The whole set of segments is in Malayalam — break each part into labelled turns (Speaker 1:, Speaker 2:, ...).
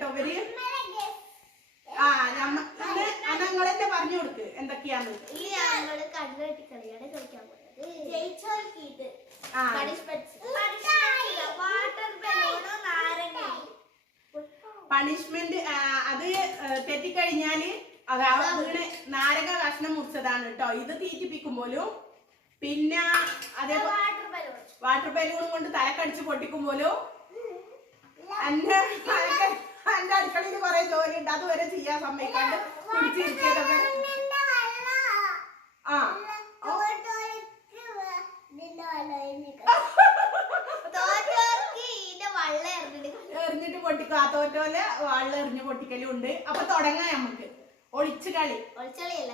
Speaker 1: കേട്ടോ ഇവർ ആ തന്നെ പറഞ്ഞു കൊടുക്ക്. എന്തൊക്കെയാന്ന്?
Speaker 2: പണിഷ്മെന്റ്
Speaker 1: അത് തെറ്റിക്കഴിഞ്ഞാൽ അത് ആ വീണ് നാരക കഷ്ണം മുറിച്ചതാണ് കേട്ടോ. ഇത് തീറ്റിപ്പിക്കുമ്പോലും പിന്നെ അതേപോലെ
Speaker 2: വാട്ടർ ബലൂൺ.
Speaker 1: കൊണ്ട് തലക്കടിച്ച് പൊട്ടിക്കുമ്പോലും എന്റെ എന്റെ അടുക്കളയിൽ കുറെ ജോലി ഉണ്ട് അതുവരെ ചെയ്യാൻ സമ്മതിക്കാണ്ട് പിടിച്ചിരിക്കുന്നത് ആ.
Speaker 2: എറിഞ്ഞിട്ട്
Speaker 1: പൊട്ടിക്കും. ആ തോറ്റോലെ വാളിൽ എറിഞ്ഞ് പൊട്ടിക്കലും ഉണ്ട്. അപ്പൊ തുടങ്ങാം നമുക്ക് ഒളിച്ചു കളി.
Speaker 2: ഒളിച്ചളിയല്ല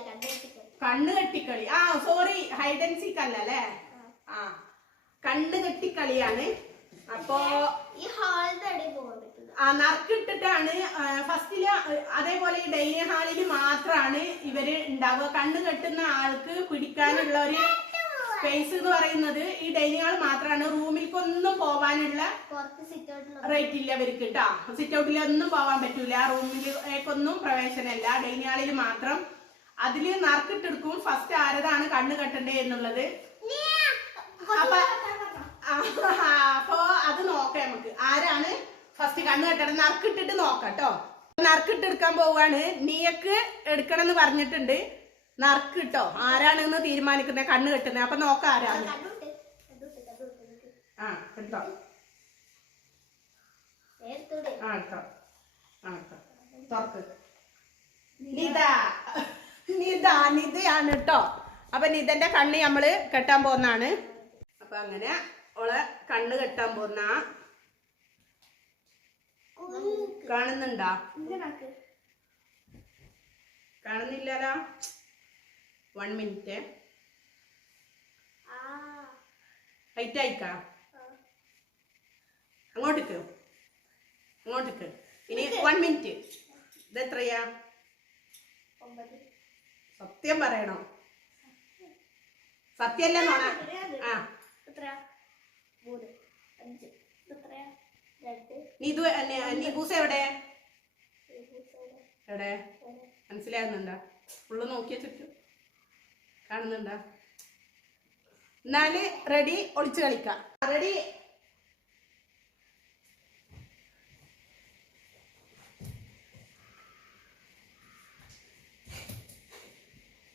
Speaker 1: കണ്ണ് കെട്ടിക്കളി. ആ സോറി ഹൈഡൻസിക് അല്ല അല്ലേ? ആ. കണ്ണ് കെട്ടിക്കളിയാണ്. അപ്പോ
Speaker 2: ഈ ഹാളിന്റെ അടി പോകാൻ പറ്റില്ല
Speaker 1: ആ നറുക്കിട്ടിട്ടാണ് ഫസ്റ്റിൽ അതേപോലെ ഈ ഡൈനിങ് ഹാളിൽ മാത്രമാണ് ഇവർ ഉണ്ടാവുക. കണ്ണ് കെട്ടുന്ന ആൾക്ക് പിടിക്കാനുള്ള ഒരു സ്പേസ് എന്ന് പറയുന്നത് ഈ ഡൈനി ഹാൾ മാത്രമാണ് റൂമിലേക്കൊന്നും പോവാനുള്ള റേറ്റ് ഇല്ല അവർക്ക് കേട്ടോ സിറ്റ് ഔട്ടിലൊന്നും പോവാൻ പറ്റൂല. റൂമിലേക്കൊന്നും പ്രവേശനമില്ല ഡൈനി ഹാളിൽ മാത്രം അതിൽ നറുക്കിട്ടെടുക്കും. ഫസ്റ്റ് ആരതാണ് കണ്ണ് കെട്ടണ്ടേ എന്നുള്ളത് അപ്പൊ ആ, അപ്പൊ അത് നോക്കാം നമുക്ക് ആരാണ് ഫസ്റ്റ് കണ്ണ് കെട്ടണം നറുക്കിട്ടിട്ട് നോക്കട്ടോ. നറുക്കിട്ട് നറുക്കിട്ടെടുക്കാൻ പോവാണ്. നീയക്ക് എടുക്കണം എന്ന് പറഞ്ഞിട്ടുണ്ട്. നറുക്കിട്ടോ. ആരാണ് ആരാണെന്ന് തീരുമാനിക്കുന്നത് കണ്ണ് കെട്ടുന്നത് അപ്പൊ നോക്കാം ആരാണ് ആ
Speaker 2: നേരത്തൂടെ
Speaker 1: ആ കേട്ടോ. അപ്പൊ നിതന്റെ കണ്ണ് നമ്മൾ കെട്ടാൻ പോകുന്നതാണ്. അപ്പൊ അങ്ങനെ ഓളെ കണ്ണ് കെട്ടാൻ പോകുന്ന കാണുന്നുണ്ടാ?
Speaker 2: കാണുന്നില്ലാലോ
Speaker 1: കാണുന്നില്ലല്ലോ? വൺ മിനിറ്റ് ഹൈറ്റ് ആയിക്കാ? അങ്ങോട്ടേക്ക്. അങ്ങോട്ടേക്ക്. ഇനി വൺ മിനിറ്റ് ഇത് എത്രയാ
Speaker 2: ഒമ്പത്.
Speaker 1: സത്യം പറയണോ? സത്യല്ലേ നോണ ആ.
Speaker 2: എത്രയാ? മൂന്ന്. അഞ്ച്. എത്രയാ
Speaker 1: നീതു നീബൂസ് എവിടെ? എവിടെ? മനസ്സിലാകുന്നുണ്ടോ? ഫുള്ള് നോക്കിയ ചുറ്റും കാണുന്നുണ്ടാ? എന്നാൽ റെഡി ഒളിച്ചു കളിക്കാം. റെഡി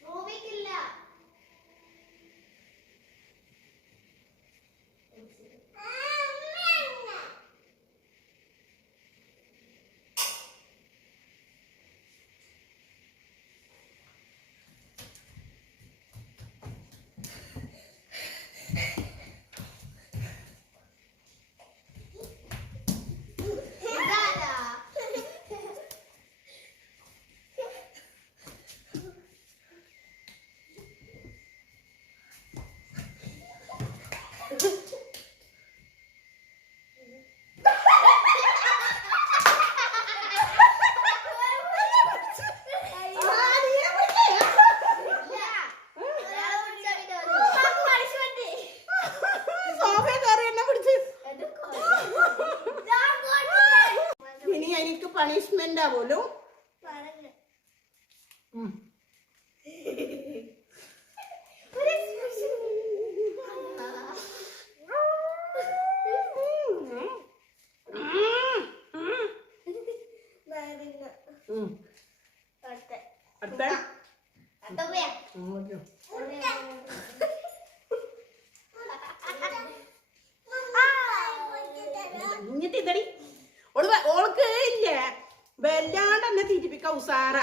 Speaker 2: റൂമിക്കില്ല ഇതാരാ? ഇല്ല. ഒരാളെ പിടിച്ചാ പിന്നെ ഒരു- punishment.
Speaker 1: സോഫ കയറി എന്നെ പിടിച്ച്
Speaker 2: ഇത് കൊ- ഞാൻ കൊണ്ടുവരാം.
Speaker 1: ഇനി എനിക്ക് പണിഷ്മെന്റ് ആവുമല്ലോ
Speaker 2: പറഞ്ഞു.
Speaker 1: ഉം.
Speaker 2: ഒരു expression. വരുന്നു.
Speaker 1: ഉം.
Speaker 2: അടുത്ത.
Speaker 1: അടുത്ത
Speaker 2: അടുത്ത പോയാ?
Speaker 1: അങ്ങോട്ട്. ഇഞ്ഞിട്ട് ഇതടി ഓൾ വ- ഓൾക്ക് ഇല്ലേ വല്ലാണ്ട് എന്നെ തീറ്റിപ്പിക്ക ഉസാറ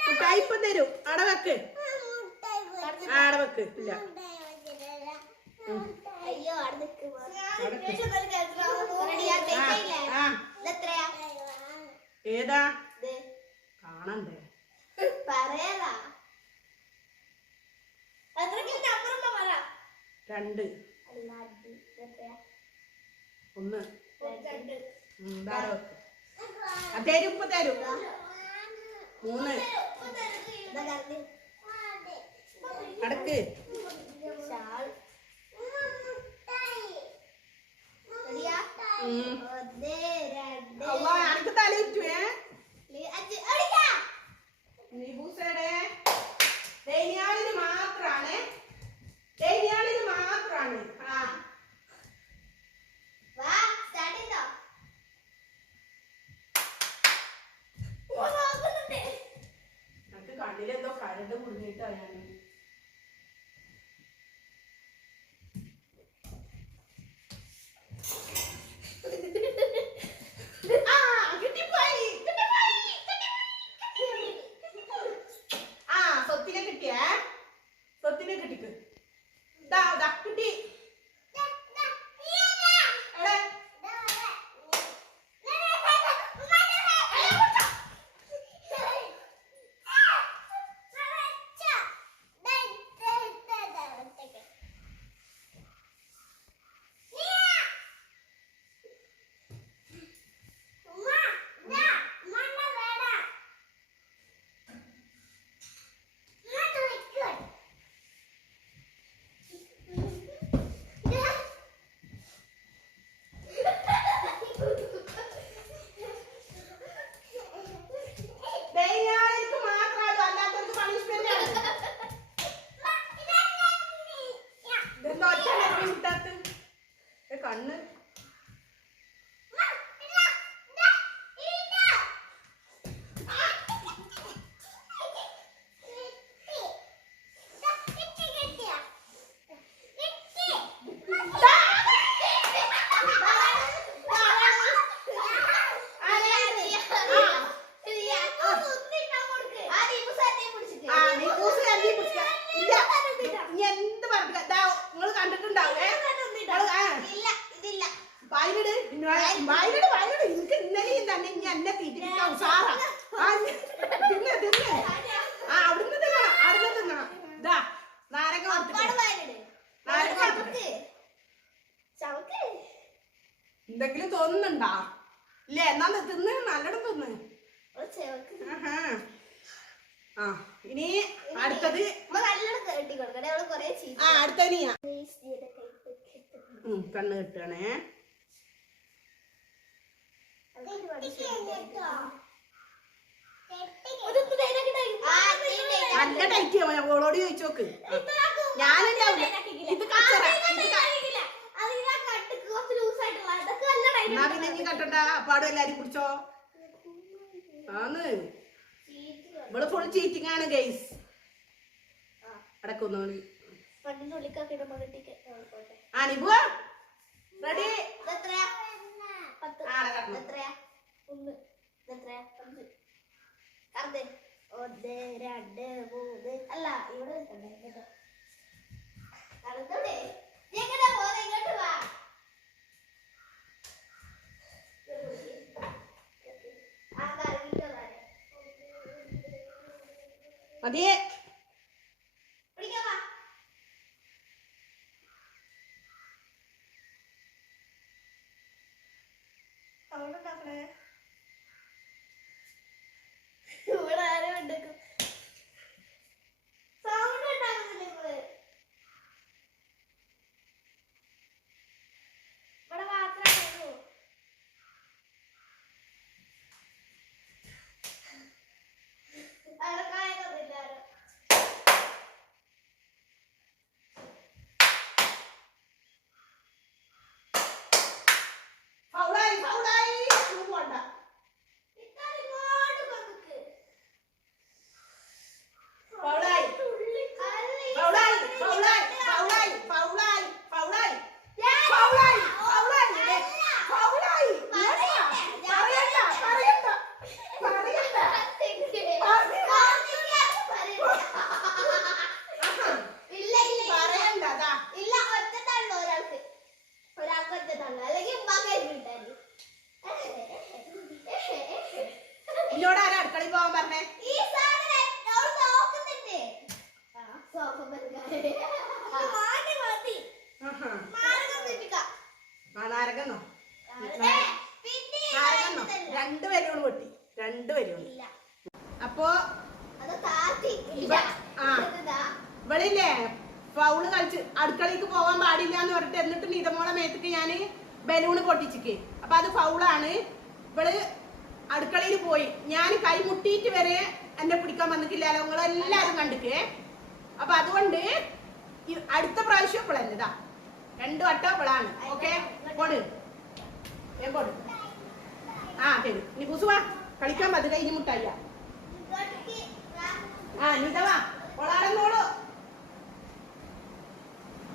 Speaker 1: മുട്ടായി ഇപ്പൊ തരും ആടെ വെക്ക് ആ, ആടെ വെക്ക് ഇല്ല
Speaker 2: അയ്യോ അവിടെ നിൽക്ക്
Speaker 1: അവിടെ നിക്ക്.
Speaker 2: റെഡിയാ
Speaker 1: ആ,
Speaker 2: തെറ്റിയില്ലേ
Speaker 1: ആ.
Speaker 2: ഇതെത്രയാ
Speaker 1: ഏതാ? കാണണ്ടേ? രണ്ട്. ഒന്ന്. തരും ഇപ്പൊ തരും മൂന്ന്. അടക്ക്. ഉം. കണ്ടുമുടിഞ്ഞിട്ട് അറിയാൻ നോക്ക്. ഞാനുണ്ടാവില്ല ഇത് കച്ചറ. എന്നാ പിന്നെ നീ കട്ടണ്ട. അപ്പാടും എല്ലാരും കുടിച്ചോ. ആന്ന്. ഇവിടെ ഫുൾ ചീറ്റിംഗ് ആണ് ഗൈസ് അടക്കുന്നോളി ആണി പോവാ. റെഡി ആളെ
Speaker 2: കട്ടണം ഒന്ന് രണ്ട് മൂന്ന്. അല്ല ഇവിടെ നടന്നോടെ ഇങ്ങോട്ട്. വാ.
Speaker 1: അതേ പിടിക്കാൻ ഞാൻ ബലൂണ് പൊട്ടിച്ചിക്ക്. അപ്പൊ അത് ഫൗളാണ്. ഇവൾ അടുക്കളയിൽ പോയി. ഞാൻ കൈ മുട്ടിയിട്ട് വരെ എന്നെ പിടിക്കാൻ വന്നിട്ടില്ലല്ലോ. നിങ്ങൾ എല്ലാരും കണ്ടിട്ടേ. അപ്പൊ അതുകൊണ്ട് അടുത്ത പ്രാവശ്യം ഇപ്പോൾ എന്നതാ രണ്ടു വട്ടം ഇവളാണ്. ഓക്കെ? കൊടു ആ ശരി. ഇനി കുസുവാ കളിക്കാൻ പറ്റില്ല ഇനി മുട്ടായി ആ നിതവാ ഒളാളെന്നോളൂ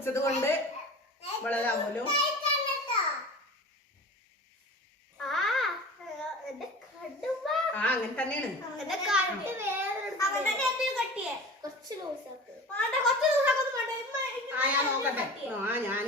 Speaker 1: കുടിച്ചത് കൊണ്ട് വളരാമല്ലോ
Speaker 2: ആ
Speaker 1: അങ്ങനെ തന്നെയാണ്. നോക്കട്ടെ. ആ
Speaker 2: ഞാൻ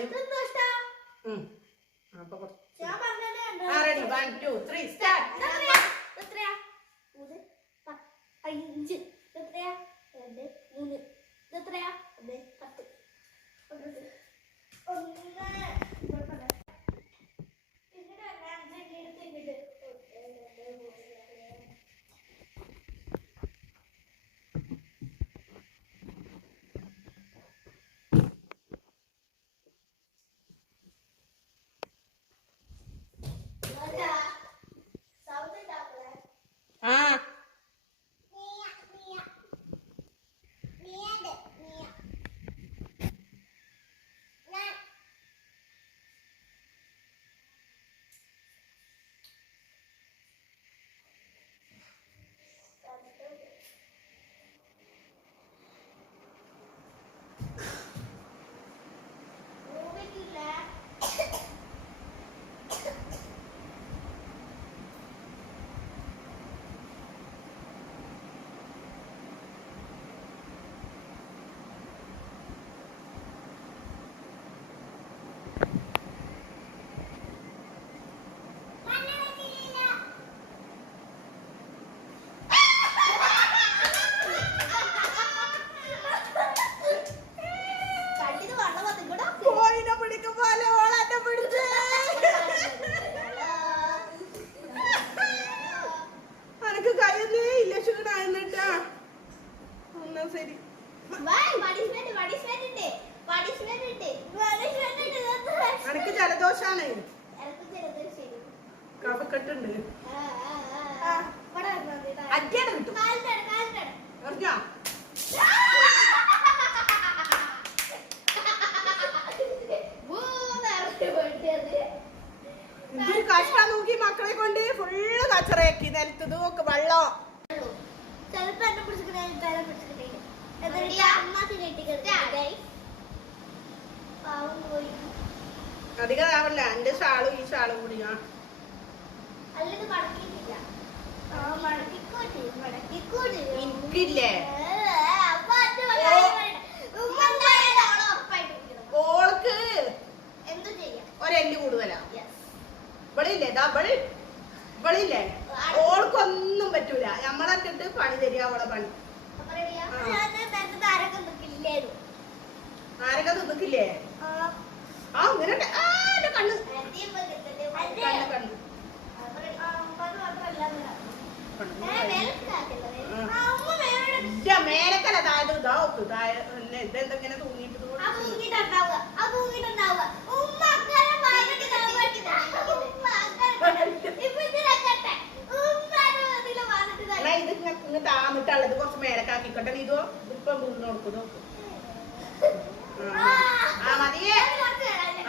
Speaker 1: എടുത്ത് നോക്ക് വെള്ളം. അധികം എന്റെ ഷാളും ഈ ഷാളും
Speaker 2: കൂടി
Speaker 1: എനിക്കില്ലേ ആ അങ്ങനെ കണ്ണ്. കണ്ണ് കണ്ണ്. മേലക്കല താഴെ ഇതാ. ഒത്തു താഴെ ഇതെന്തെങ്ങനെ തൂങ്ങിയിട്ട് ഇത് താന്നിട്ടുള്ളത് കുറച്ച് മേലക്കാക്കിക്കട്ടെ ഇതോ ഇപ്പൊ വീണ് കൊടുക്കും നോക്കും. ആ. മതിയേ.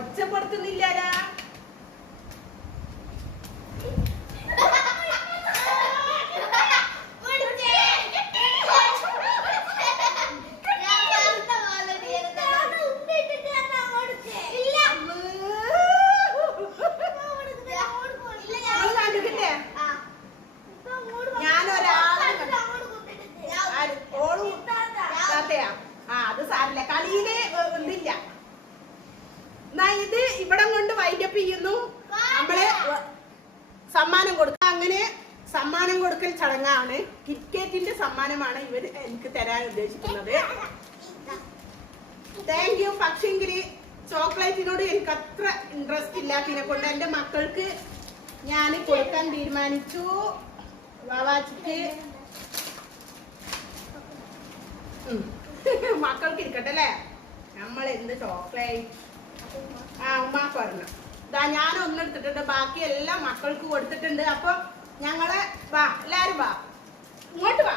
Speaker 1: ഒച്ചപ്പെടുത്തുന്നില്ലാരാ നിങ്ങൾ കണ്ടിട്ടില്ലേ ആര്? ഓളും താത്തയാ ആ അത് സാരില്ല കളിയിൽ ഏ, ഇതില്ല എന്നാ ഇത് ഇവിടം കൊണ്ട് വൈൻഡപ്പ് ചെയ്യുന്നു നമ്മൾ വ- സമ്മാനം കൊടുക്കുക അങ്ങനെ സമ്മാനം കൊടുക്കൽ ചടങ്ങാണ് കിറ്റ്കേറ്റിന്റെ സമ്മാനമാണ് ഇവർ എനിക്ക് തരാൻ ഉദ്ദേശിക്കുന്നത്. താങ്ക് യു പക്ഷെങ്കിൽ ചോക്ലേറ്റിനോട് എനിക്ക് അത്ര ഇൻട്രസ്റ്റ് ഇല്ലാത്തതിനെ കൊണ്ട് എന്റെ മക്കൾക്ക് ഞാൻ കൊടുക്കാൻ തീരുമാനിച്ചു. വാവാച്ചിക്ക്. മക്കൾക്ക് ഇരിക്കട്ടെ അല്ലേ? നമ്മൾ എന്ത് ചോക്ലേറ്റ്? ആ ഉമ്മ ഒരെണ്ണം. ഇതാ ഞാൻ ഒന്നെടുത്തിട്ടുണ്ട് ബാക്കി എല്ലാം മക്കൾക്ക് കൊടുത്തിട്ടുണ്ട്. അപ്പൊ ഞങ്ങളെ വാ എല്ലാരും വാ. ഇങ്ങോട്ട് വാ.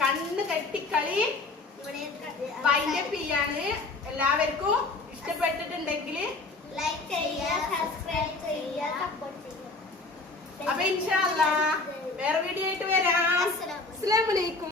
Speaker 1: കണ്ണ് കെട്ടിക്കളി വൈൻഡപ്പ് ചെയ്യാണ് എല്ലാവർക്കും ഇഷ്ടപ്പെട്ടിട്ടുണ്ടെങ്കിൽ
Speaker 2: ലൈക്ക് ചെയ്യുക സബ്സ്ക്രൈബ് ചെയ്യുക സപ്പോർട്ട് ചെയ്യുക.
Speaker 1: അപ്പൊ ഇൻഷാല്ല വേറെ വീഡിയോ ആയിട്ട് വരാം. അസ്സലാമലൈക്കും